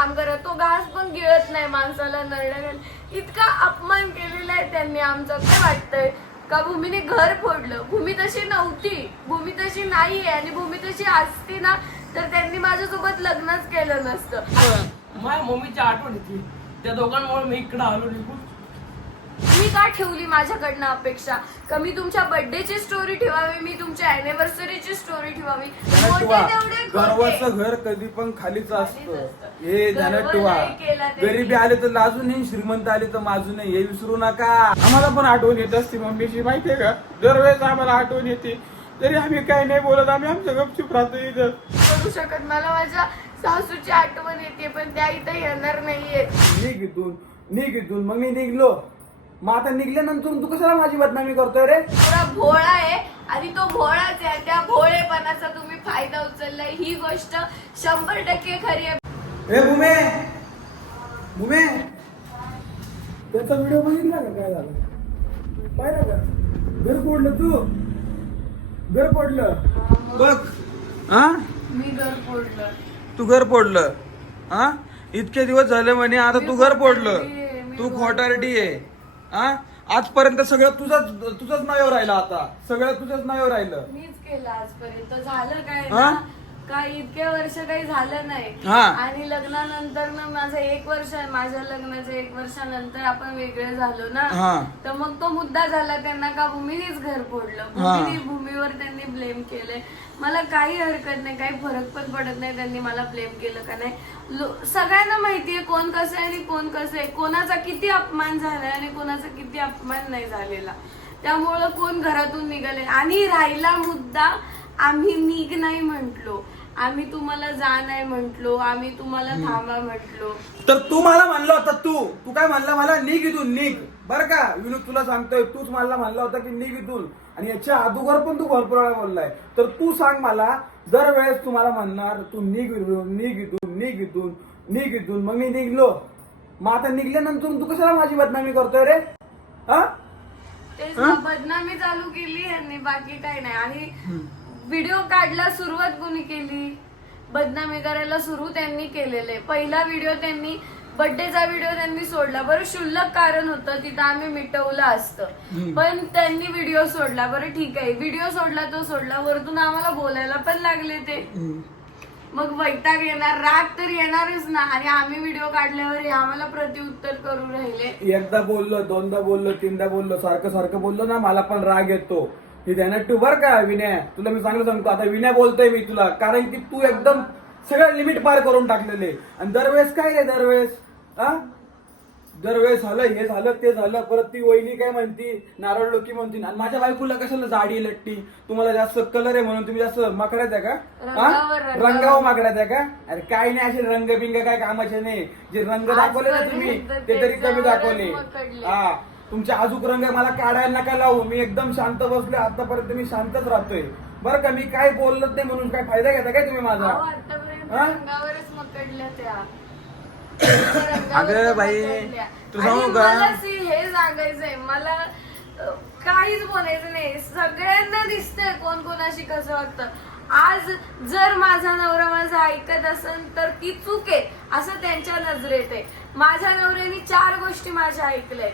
काम करत. तो घास पण गिळत नाही माणसाला नरड्या इतका अपमान केलेला आहे त्यांनी आमचा. काय वाटतंय? का भूमीने घर फोडलं? भूमी तशी नव्हती. भूमी तशी नाहीये आणि भूमी तशी असती ना तर त्यांनी माझ्यासोबत लग्नच केलं नसतं. माझ्या मम्मीची आठवण येते. त्या दोघांमुळे मी इकडे आलो निघून मी का ठेवली माझ्याकडनं अपेक्षा? का मी तुमच्या बर्थडेची स्टोरी ठेवावी मी तुमच्या अॅनिव्हर्सरीची स्टोरी ठेवावी. मोठे खोटे. गर्वाचं घर कधी पण खालीच असतं. हे ध्यानात गर्व ठेवा नाही केला त्यांनी. गरीबी आले तर लाजू नये श्रीमंत आले तर माजू नये हे विसरू नका. आम्हाला पण आठवण येत असते मम्मीची माहितीये का? दरवेळेस आम्हाला आठवण येते. तरी आम्ही काही नाही बोलत आम्ही आमचं गपचूप राहतो इथं. करू शकत मला माझ्या सासूची आठवण येते पण त्या इथं येणार नाहीये. निघ इथून निघ इथून. मग मी निघलो. मग आता निघल्यानंतर तू कशाला माझी बदनामी करतोय रे? थोडा भोळा आहे. आणि तो भोळाच आहे. त्या भोळेपणाचा तुम्ही फायदा उचललाय ही गोष्ट शंभर टक्के खरी आहे. हे भूमे! भूमे! त्याचा व्हिडिओ बघितला का? काय झालं? पाहिलं का? घर फोडलं तू? घर फोडलं? बघ. हा मी घर फोडलं. तू घर फोडलं. हा इतके दिवस झाले म्हणे आता तू घर मी तू घर खोटारडी आहे. हा? आजपर्यंत सगळं तुझंच तुझंच नावावर राहिलं आता. सगळं तुझंच नावावर राहिलं. मीच केलं आजपर्यंत. झालं काय हा? ना? काय इतक्या वर्ष काही झालं नाही. हा. आणि लग्नानंतर ना माझं एक वर्ष माझ्या लग्नाचं एक वर्षानंतर आपण वेगळे झालो ना. तर मग तो मुद्दा झाला त्यांना का भूमीनेच घर फोडलं? हा. भूमीने भूमीवर त्यांनी ब्लेम केलंय. मला काही हरकत नाही काही फरक पण पडत नाही त्यांनी मला ब्लेम केलं का नाही. लो- सगळ्यांना माहितीये कोण कसं आहे आणि कोण कसं आहे. कोणाचा किती अपमान झालाय आणि कोणाचा किती अपमान नाही झालेला. त्यामुळं कोण घरातून निघाले आणि राहिला मुद्दा आम्ही निघ नाही म्हंटलो. आम्ही तुम्हाला जा नाही म्हंटलो आम्ही तुम्हाला थांबा म्हंटलो. तर तू मला म्हणला होता तू. तू काय म्हणला मला? निघ इथून निघ. बर का? विनोद तुला सांगतोय तूच मला म्हणला होता की निघ इथून. आणि याच्या अगोदर पण तू भरपूर वेळा बोललाय. तर तू सांग मला दरवेळेस तू मला म्हणणार तू निघ इथून निघ इथून निघ इथून निघ इथून मग मी निघलो. मग आता निघल्यानंतर तू कशाला माझी बदनामी करतोय रे? हा? तेच ना, बदनामी चालू केली यांनी बाकी काही नाही. आणि व्हिडिओ काढला सुरुवात कोणी केली? बदनामी करायला सुरू त्यांनी केलेले. पहिला व्हिडिओ त्यांनी बर्थडेचा व्हिडिओ त्यांनी सोडला. बरं क्षुल्लक कारण होतं तिथं आम्ही मिटवलं असतं. पण त्यांनी व्हिडिओ सोडला. बरं ठीक आहे. व्हिडिओ सोडला तो सोडला. वरतून आम्हाला बोलायला पण लागले ते. मग वैताग येणार राग तर येणारच ना. आणि आम्ही व्हिडिओ काढल्यावर आम्हाला प्रत्युत्तर करू राहिले. एकदा बोललो दोनदा बोललो तीनदा बोललो सारखं सारखं बोललो ना मला पण राग येतो. हे ठेव बर का विनय. तुला मी चांगलं सांगतो. आता विनय बोलतोय मी तुला. कारण की तू एकदम सगळं लिमिट पार करून टाकलेले. आणि दरवेळेस काय रे दरवेळेस? हा दरवेळेस झालं हे झालं ते झालं. परत ती वहिनी काय म्हणती? नारळ लोकी म्हणती आणि माझ्या बायकोला कशाला जाडी लट्टी तुम्हाला जास्त कलर आहे म्हणून तुम्ही जास्त माकड्यात आहे का? हा? रंगावर. रंगावर. माकड्यात आहे का? अरे काही नाही असे रंग बिंग काय कामाचे नाही. जे रंग दाखवले ना तुम्ही ते तरी कमी दाखवले. हा. तुमचे आजूक रंग मला काढायला नका लावू. मी एकदम शांत बसले आतापर्यंत मी शांतच राहतोय. बरं का मी काय बोललोच नाही म्हणून काय फायदा घेता काय तुम्ही माझा? हा? रंगावरच मकडल्या त्या. अगं बाई. तू सांगू आणि का? सी हे सांगायचंय मला अ, काहीच बोलायचं नाही. सगळ्यांना दिसतंय कोण कोणाशी कसं वागतं. आज जर माझा नवरा माझा ऐकत असेल तर ती चूक आहे. असं त्यांच्या नजरेत आहे. माझ्या नवऱ्याने चार गोष्टी माझ्या ऐकल्या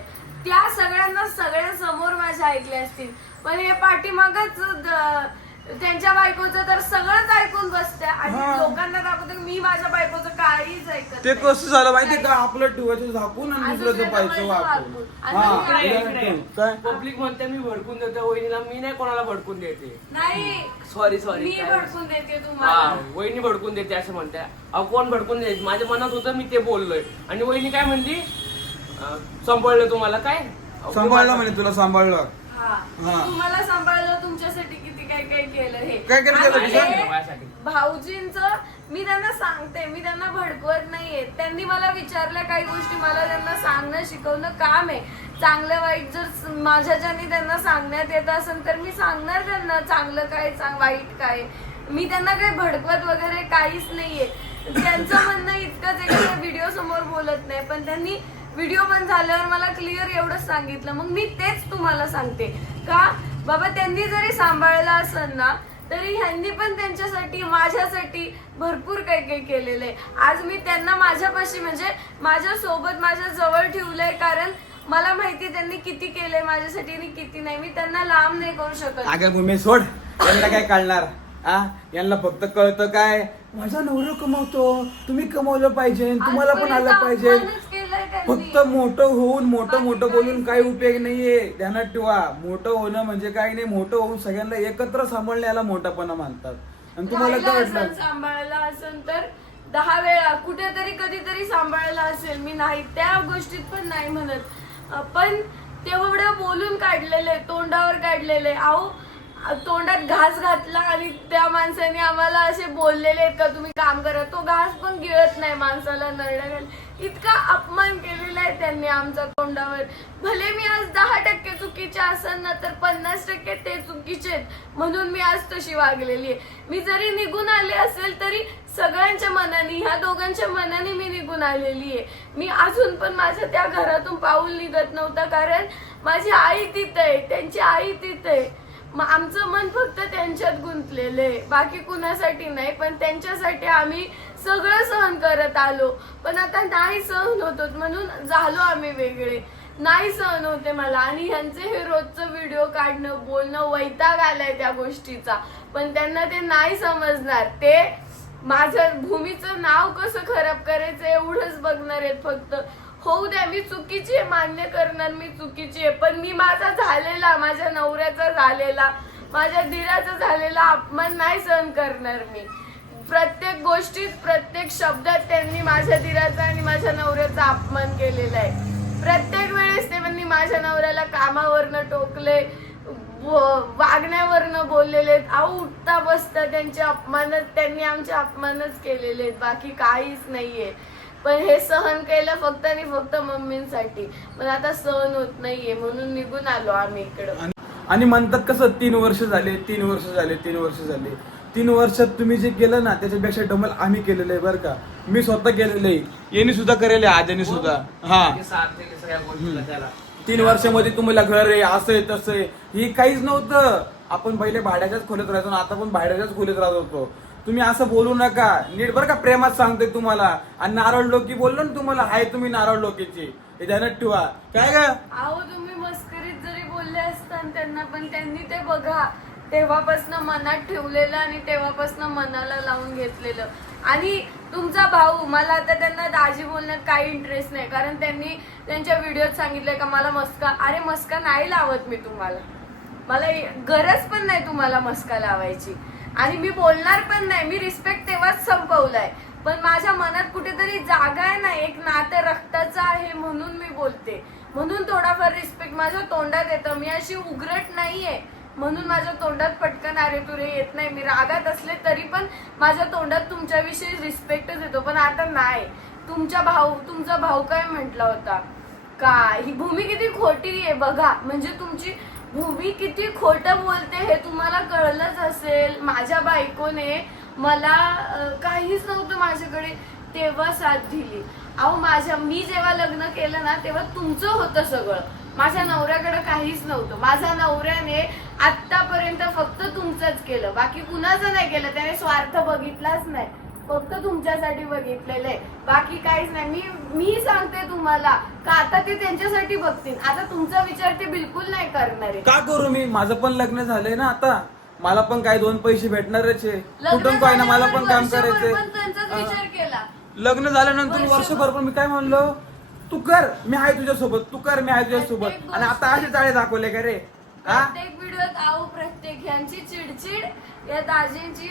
त्या सगळ्यांना सगळ्यांसमोर माझ्या ऐकल्या असतील. पण हे पाठीमागच त्यांच्या बायकोचं तर सगळंच ऐकून बसते आणि. लोकांना दाखवते की मी माझ्या बायकोचं काहीच ऐकत ते. कसं झालं माहितीये का? आपलं ठेवायचं झाकून आणि दुसऱ्याचं पाहिजे वाकून. हा. काय? पब्लिक म्हणते मी भडकून देतो वहिनीला मी नाही कोणाला भडकून देते. नाही. सॉरी सॉरी मी भडकून देते हा तुम्हाला वहिनी भडकून देते असं म्हणते. अहो कोण भडकून देते? माझ्या मनात होतं मी ते बोललोय. आणि वहिनी काय म्हणली? सांभाळलं तुम्हाला काय सांभाळलं म्हणे तुला सांभाळलं हा. हा. तुम्हाला सांभाळलं तुमच्यासाठी किती काय काय केलं हे काय काय केलं आणि तुझं? हे माझ्यासाठी. भाऊजींच मी त्यांना सांगते मी त्यांना भडकवत नाहीये त्यांनी मला विचारल्या काही गोष्टी मला त्यांना सांगणं शिकवणं काम आहे चांगलं वाईट जर स- माझ्याच्याने त्यांना सांगण्यात येत असेल तर मी सांगणार त्यांना चांगलं काय चांग वाईट काय मी त्यांना काही भडकवत वगैरे काहीच नाहीये त्यांचं म्हणणं इतकंच आहे की व्हिडिओ समोर बोलत नाही पण त्यांनी व्हिडिओ बंद झाल्यावर मला क्लिअर एवढंच सांगितलं. मग मी तेच तुम्हाला सांगते. का? बाबा त्यांनी जरी सांभाळलं असेल ना तरी ह्यांनी पण त्यांच्यासाठी माझ्यासाठी भरपूर काही काही केलेलं आहे आज मी त्यांना माझ्यापाशी म्हणजे माझ्या सोबत माझ्या जवळ ठेवलंय कारण मला माहिती त्यांनी किती केलंय माझ्यासाठी आणि किती नाही. मी त्यांना लांब नाही करू शकत. अगं भूमी सोड. यांना काय कळणार? आ? यांना फक्त कळतं काय? माझा नवरा कमवतो. तुम्ही कमवलं पाहिजे तुम्हाला पण आलं पाहिजे. त्यांनी. फक्त मोठं होऊन मोठं मोठं बोलून काही उपयोग नाहीये ध्यानात ठेवा. मोठं होणं म्हणजे काही नाही मोठं होऊन सगळ्यांना एकत्र सांभाळण्याला मोठापणा मानतात. आणि तुम्हाला काय वाटलं? सांभाळायला असेल तर दहा वेळा कुठेतरी कधीतरी सांभाळायला असेल. मी नाही त्या गोष्टीत पण नाही म्हणत. पण तेवढं बोलून काढलेले तोंडावर काढलेले अहो तोंडात घास घातला आणि त्या माणसाने आम्हाला असे बोललेले आहेत का तुम्ही काम करा. तो घास पण गिळत नाही माणसाला नरड्या इतका अपमान केलेला आहे त्यांनी आमच्या तोंडावर. भले मी आज दहा टक्के चुकीचे असेल ना तर पन्नास टक्के ते चुकीचे आहेत. म्हणून मी आज तशी वागलेली आहे. मी जरी निघून आले असेल तरी सगळ्यांच्या मनाने ह्या दोघांच्या मनाने मी निघून आलेली आहे. मी अजून पण माझ्या त्या घरातून पाऊल निघत नव्हतं कारण माझी आई तिथं आहे त्यांची आई तिथं आहे. मग आमचं मन फक्त त्यांच्यात गुंतलेलं आहे. बाकी कुणासाठी नाही पण त्यांच्यासाठी आम्ही सगळं सहन करत आलो. पण आता नाही सहन होतो म्हणून झालो आम्ही वेगळे. नाही सहन होते मला. आणि ह्यांचे हे रोजचं व्हिडिओ काढणं बोलणं वैताग आलाय त्या गोष्टीचा. पण त्यांना ते नाही समजणार. ते माझं भूमीचं नाव कसं खराब करायचं एवढंच बघणार आहेत फक्त. होऊ द्या मी चुकीची आहे मान्य करणार मी चुकीची आहे. पण मी माझा झालेला माझ्या नवऱ्याचा झालेला माझ्या दिराचा झालेला अपमान नाही सहन करणार मी. प्रत्येक गोष्टीत प्रत्येक शब्दात त्यांनी माझ्या दिराचा आणि माझ्या नवऱ्याचा अपमान केलेला आहे. प्रत्येक वेळेस ते त्यांनी माझ्या नवऱ्याला कामावरनं टोकले वागण्यावरनं बोललेले आहेत. अहो उठता बसता त्यांचे अपमानच त्यांनी आमचे अपमानच केलेले आहेत. बाकी काहीच नाहीये. पण हे सहन केलं फक्त आणि फक्त मम्मींसाठी. पण आता सहन होत नाहीये म्हणून निघून आलो आम्ही इकडं. आणि- म्हणतात कसं तीन वर्ष झाले तीन वर्ष झाले तीन वर्ष झाले. तीन वर्षात तुम्ही जे केलं ना त्याच्यापेक्षा डबल आम्ही केलेलं आहे बरं का. मी स्वतः केलेलं आहे. यांनी सुद्धा करेल आजने सुद्धा. हा. तीन वर्षामध्ये तुम्हाला घर आहे असं आहे तसं आहे. ही काहीच नव्हतं. आपण पहिले भाड्याच्याच खोलीत राहतो आणि आता पण भाड्याच्याच खोलीत राहत होतो. तुम्ही असं बोलू नका. नीट बरं का प्रेमात सांगते तुम्हाला. आणि नारळ लोकी बोललो ना तुम्हाला हाय तुम्ही नारळ लोकीची. हे ध्यानात ठेवा. काय ग? अहो तुम्ही मस्करीत जरी बोलले असताना त्यांना पण त्यांनी ते बघा. तेव्हापासनं मनात ठेवलेलं आणि तेव्हापासनं मनाला लावून घेतलेलं. आणि तुमचा भाऊ मला आता त्यांना दाजी बोलण्यात काही इंटरेस्ट नाही. कारण त्यांनी त्यांच्या व्हिडिओत सांगितलंय का मला मस्का अरे मस्का नाही लावत मी तुम्हाला. मला गरज पण नाही तुम्हाला मस्का लावायची. आणि मी बोलणार पण नाही. मी रिस्पेक्ट तेव्हाच संपवलाय. पण माझ्या मनात कुठेतरी जागा आहे ना एक नातं रक्ताचं आहे म्हणून मी बोलते. म्हणून थोडाफार रिस्पेक्ट माझ्या तोंडात येतं. मी अशी उघरट नाहीये म्हणून माझ्या तोंडात पटकन अरे तुरे येत नाही. मी रागात असले तरी पण माझ्या तोंडात तुमच्याविषयी रिस्पेक्टच येतो. पण आता नाही. तुमच्या भाऊ तुमचा भाऊ काय म्हटला होता? का? ही भूमी किती खोटी आहे बघा. म्हणजे तुमची भूमी किती खोटं बोलते हे तुम्हाला कळलंच असेल. माझ्या बायकोने मला काहीच नव्हतं माझ्याकडे तेव्हा साथ दिली. अहो माझ्या मी जेव्हा लग्न केलं ना तेव्हा तुमचं होतं सगळं. माझ्या नवऱ्याकडे काहीच नव्हतं. माझ्या नवऱ्याने आतापर्यंत फक्त तुमचंच केलं. बाकी कुणाचं नाही केलं. त्याने स्वार्थ बघितलाच नाही. फक्त तुमच्यासाठी बघितलेलं आहे. बाकी काहीच नाही. मी मी सांगते तुम्हाला का आता ते त्यांच्यासाठी बघतील. आता तुमचा विचार ते बिलकुल नाही करणार आहे. का करू मी? माझं पण लग्न झालंय ना आता. मला पण काही दोन पैसे भेटणारच आहे. लग्न कुठून काय ना मला पण काम झाल्यावर वर्षभर करायचंय. पण त्यांचाच. विचार केला. लग्न झाल्यानंतर वर्षभर. पण मी काय म्हणलो? तू कर मी आहे तुझ्यासोबत. तू कर मी आहे तुझ्यासोबत. आणि आता असे चाळे दाखवले का रे? हा? प्रत्येक व्हिडिओत आहो प्रत्येक ह्यांची चिडचिड या दाजींची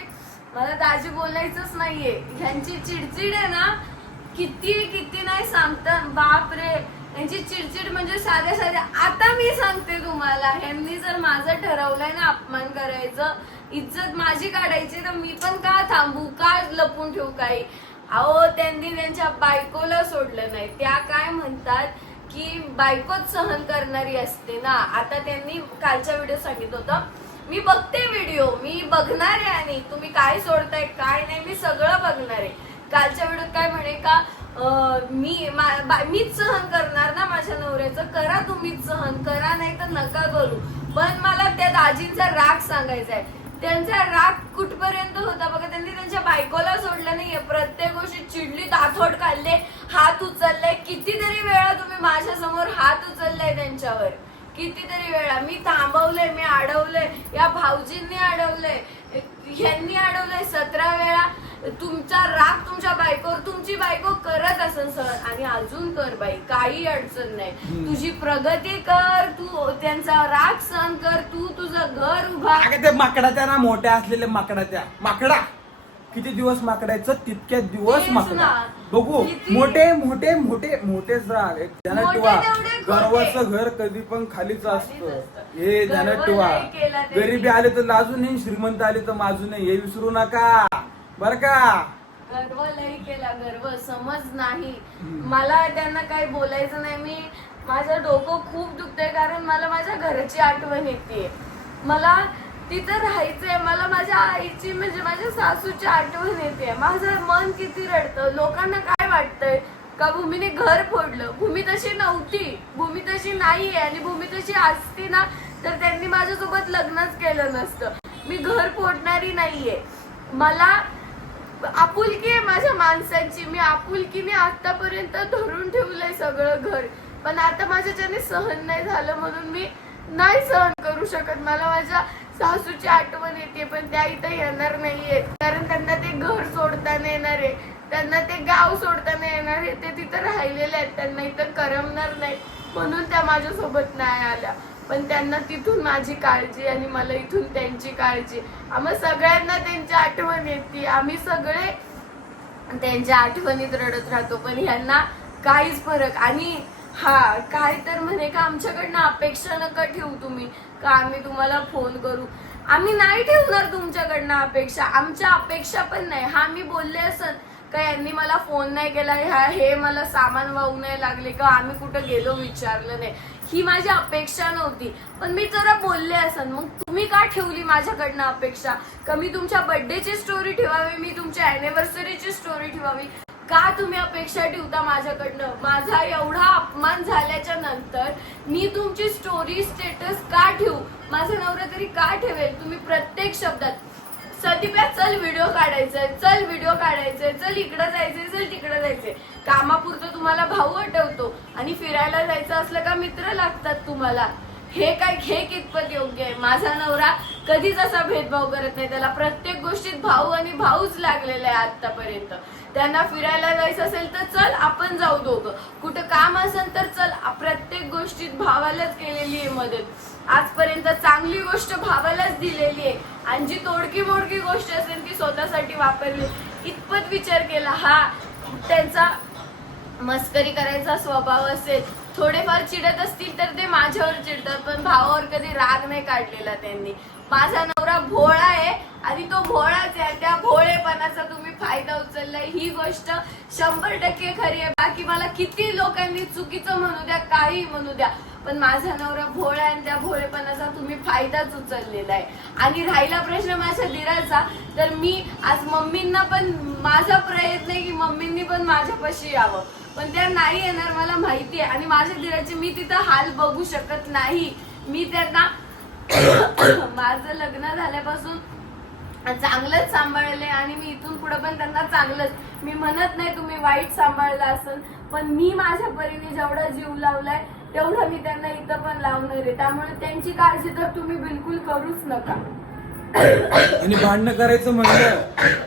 मला दाजी बोलायचंच नाहीये. ह्यांची चिडचिड आहे ना किती किती नाही सांगता. बाप रे. यांची चिडचिड म्हणजे साध्या साध्या आता मी सांगते तुम्हाला ह्यांनी जर माझं ठरवलंय ना अपमान करायचं इज्जत माझी काढायची तर मी पण का थांबू का लपून ठेवू काही? अहो त्यांनी त्यांच्या बायकोला सोडलं नाही. त्या काय म्हणतात की बायकोच सहन करणारी असते ना. आता त्यांनी कालच्या व्हिडिओ सांगितलं होतं मी बघते व्हिडिओ मी बघणार आहे आणि तुम्ही काय सोडताय काय नाही मी सगळं बघणार आहे. कालच्या व्हिडिओत काय म्हणे का मी मा- मीच सहन करणार ना माझ्या नवऱ्याचं करा तुम्हीच सहन करा नाही तर नका करू. पण मला त्या दाजींचा राग सांगायचा आहे. त्यांचा राग कुठपर्यंत होता बघा त्यांनी त्यांच्या बायकोला सोडलं नाहीये. प्रत्येक गोष्टी चिडली दाथोड काढले हात उचलले. कितीतरी वेळा तुम्ही माझ्यासमोर हात उचललाय त्यांच्यावर. कितीतरी वेळा मी थांबवलंय मी अडवलंय या भाऊजींनी अडवलंय ह्यांनी अडवलंय. सतरा वेळा तुमचा राग तुमच्या बायकोवर तुमची बायको करत असेल सहन. आणि अजून कर बाई काही अडचण नाही. तुझी प्रगती कर तू त्यांचा राग सहन कर तू तुझं घर उभा अगं ते माकडाच्या ना मोठ्या असलेल्या माकडाच्या. माकडा. किती दिवस माकडायचं? तितक्या दिवस माकडा. बघू. मोठे मोठे मोठे मोठेच राग ध्यानात मोठे ठेवा. गर्वाचं घर कधी पण खालीच असतं. हे ध्यानात ठेवा. नाही. गरिबी आले तर लाजू नये श्रीमंत आले तर माजू नये हे विसरू नका. बर का? गर्व लई केला. गर्व समज नाही. मला त्यांना काही बोलायचं नाही. मी माझं डोकं खूप दुखतंय कारण मला माझ्या घराची आठवण येते. मला तिथं राहायचंय. मला माझ्या आईची म्हणजे माझ्या सासूची आठवण येते. माझं मन किती रडतं. लोकांना काय वाटतंय? का भूमीने घर फोडलं? भूमी तशी नव्हती. भूमी तशी नाहीये आणि भूमी तशी असती ना तर त्यांनी माझ्यासोबत लग्नच केलं नसतं. मी घर फोडणारी नाहीये. मला आपुलकी आहे माझ्या माणसांची. मी आपुलकीने आतापर्यंत धरून ठेवलंय सगळं घर. पण आता माझ्याच्याने सहन नाही झालं म्हणून मी नाही सहन करू शकत. मला माझ्या सासूची आठवण येते पण त्या इथं येणार नाहीये. कारण त्यांना ते घर सोडताना येणार आहे. त्यांना ते गाव सोडताना येणार आहे. ते तिथं राहिलेले आहेत. त्यांना इथं करमणार नाही. म्हणून त्या माझ्यासोबत नाही आल्या. पण त्यांना तिथून माझी काळजी आणि मला इथून त्यांची काळजी. आम्हा सगळ्यांना त्यांची आठवण येते. आम्ही सगळे त्यांच्या आठवणीत रडत राहतो. पण ह्यांना काहीच फरक आणि हा काय तर म्हणे का आमच्याकडनं अपेक्षा नका ठेवू तुम्ही. का आम्ही तुम्हाला फोन करू? आम्ही नाही ठेवणार तुमच्याकडनं अपेक्षा. आमच्या अपेक्षा पण नाही. हा मी बोलले असत का यांनी मला फोन नाही केला? ह्या हे मला सामान वाहू नाही लागले का? आम्ही कुठं गेलो विचारलं नाही. ही माझी अपेक्षा नव्हती. पण मी जरा बोलले असन मग तुम्ही का ठेवली माझ्याकडनं अपेक्षा? का मी तुमच्या बर्थडेची स्टोरी ठेवावी? मी तुमच्या अॅनिव्हर्सरीची स्टोरी ठेवावी? का तुम्ही अपेक्षा ठेवता माझ्याकडनं? माझा एवढा अपमान झाल्याच्यानंतर मी तुमची स्टोरी स्टेटस का ठेवू? माझा नवरा तरी का ठेवेल? तुम्ही प्रत्येक शब्दात सदीप्या चल व्हिडिओ काढायचाय चल व्हिडिओ काढायचाय चल इकडं जायचंय चल तिकडं जायचंय. कामापुरतं तुम्हाला भाऊ आठवतो आणि फिरायला जायचं असलं का मित्र लागतात तुम्हाला. हे काय हे कितपत योग्य आहे? माझा नवरा कधीच असा भेदभाव करत नाही. त्याला प्रत्येक गोष्टीत भाऊ आणि भाऊच लागलेला आहे आतापर्यंत त्यांना फिरायला जायचं असेल तर चल आपण जाऊ दोघं. कुठं काम असेल तर चल प्रत्येक गोष्टीत भावालाच केलेली आहे मदत. आजपर्यंत चांगली गोष्ट भावालाच दिलेली आहे. आणि जी तोडकी मोडकी गोष्ट असेल ती स्वतःसाठी वापरली. इतपत विचार केला हा त्यांचा मस्करी करायचा स्वभाव असेल थोडेफार चिडत असतील तर ते माझ्यावर चिडतात पण भावावर कधी राग नाही काढलेला त्यांनी. माझा नवरा भोळा आहे. आणि तो भोळाच आहे त्या भोळेपणाचा तुम्ही फायदा उचललाय ही गोष्ट शंभर टक्के खरी आहे. बाकी मला किती लोकांनी चुकीचं म्हणू द्या काही म्हणू द्या पण माझा नवरा भोळा आणि त्या भोळेपणाचा तुम्ही फायदाच उचललेला आहे. आणि राहिला प्रश्न माझ्या दिराचा तर मी आज मम्मींना पण माझा प्रयत्न आहे की मम्मींनी पण माझ्यापाशी यावं. पण त्या नाही येणार मला माहिती आहे. आणि माझ्या दिराचे मी तिथं हाल बघू शकत नाही. मी त्यांना माझं लग्न झाल्यापासून चांगलंच सांभाळले आणि मी इथून पुढे पण त्यांना चांगलंच. मी म्हणत नाही तुम्ही वाईट सांभाळलं असेल पण मी माझ्या परीने जेवढा जीव लावलाय तेवढं मी त्यांना इथं पण लावणार आहे. त्यामुळे त्यांची काळजी तर तुम्ही बिलकुल करूच नका. आणि भांडणं करायचं म्हणलं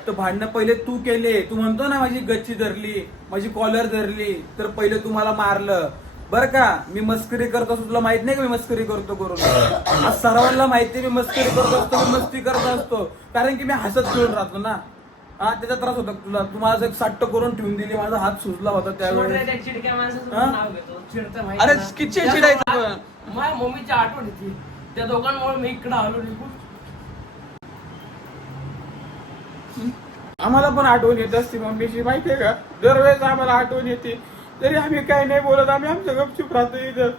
तर भांडणं पहिले तू केले. तू म्हणतो ना माझी गच्ची धरली माझी कॉलर धरली तर पहिले तुम्हाला मारलं. बर का मी मस्करी करत असतो तुला माहीत नाही का मी मस्करी करतो करून? आज सर्वांना माहिती मी मस्करी करत असतो मी मस्ती करत असतो. कारण की मी हसत खेळून राहतो ना. हा त्याचा त्रास होता तुला. तू माझं एक साट्ट करून ठेवून दिली माझा हात सुजला होता त्यावेळेस. हा? अरे. किती चिडायचं. माझ्या मम्मीची आठवण येते. त्या दोघांमुळे मी इकडे आलो निघून. आम्हाला पण आठवण येत असते मम्मीची माहितीये का? दरवेळेस आम्हाला आठवण येते. तरी आम्ही काही नाही बोलत आम्ही आमचं गपचूप राहतो इथं.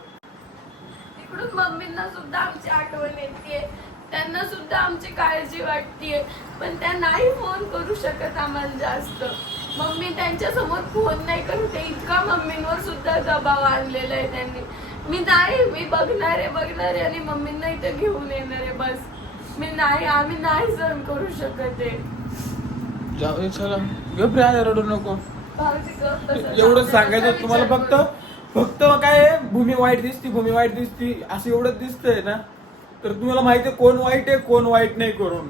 तिकडून मम्मींना सुद्धा आमची आठवण येते. त्यांना सुद्धा आमची काळजी वाटतेय पण त्या नाही फोन करू शकत आम्हाला जास्त. मम्मी त्यांच्यासमोर फोन नाही करू ते इतका मम्मींवर सुद्धा दबाव आणलेला आहे त्यांनी. मी नाही मी बघणार आहे बघणार आहे आणि मम्मींना इथं घेऊन येणार आहे बस. मी नाही आम्ही नाही सहन करू शकत आहे. जाऊ चला. रडू नको. एवढंच सांगायचं तुम्हाला फक्त फक्त काय भूमी वाईट दिसती भूमी वाईट दिसती असं एवढंच दिसतंय ना. तर तुम्हाला माहिती आहे कोण वाईट आहे कोण वाईट नाही करून.